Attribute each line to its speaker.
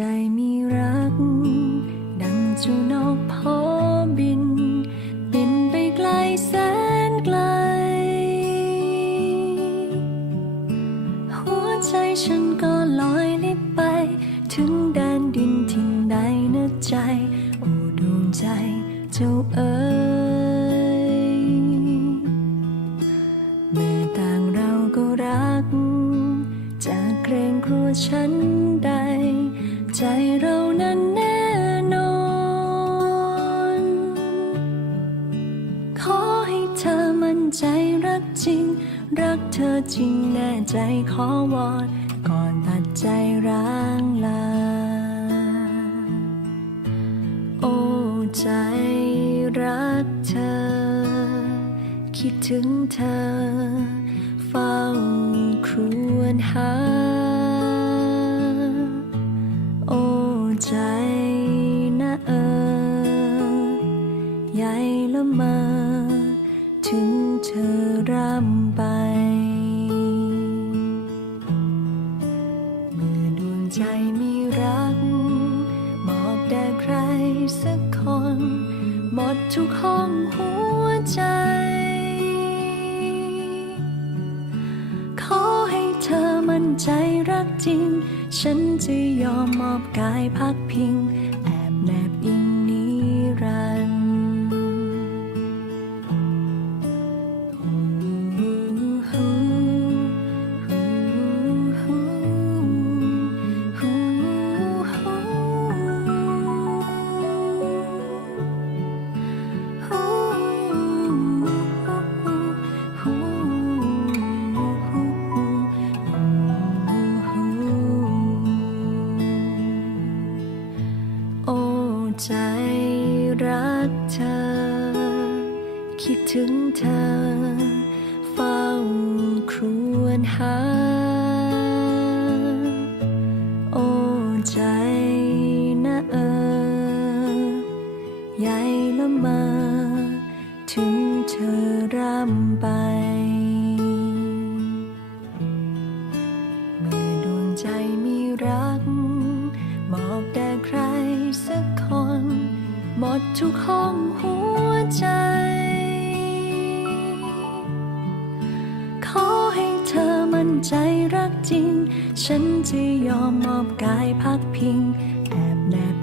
Speaker 1: ใจมีรัก ดังจูนกพอบิน บินไปไกลแสนไกล หัวใจฉันก็ลอยลิบไป ถึงแดนดินทิ้งใดนะใจ โอ้ดวงใจเจ้าเอ๋ยเมต่งเราก็รัก จากเกรงกลัวฉัน กจริง รักเธอจริงแน่ใจขอวอน ก่อนตัดใจร้างลา โอ้ใจรักเธอ คิดถึงเธอ เฝ้าครวญหา โอ้ใจนะเออใหญ่ละเมอ ทุกห้องหัวใจ ขอให้เธอมั่นใจรักจริง ฉันจะยอมมอบกายพักพิง ใจรักเธอ คิดถึงเธอ เฝ้าครวญหา โอ้ใจนะเออใหญ่ละเมอถึงเธอรำไป หมดทุกห้องหัวใจ ขอให้เธอมั่นใจรักจริง ฉันจะยอมมอบกายพักพิง แอบแน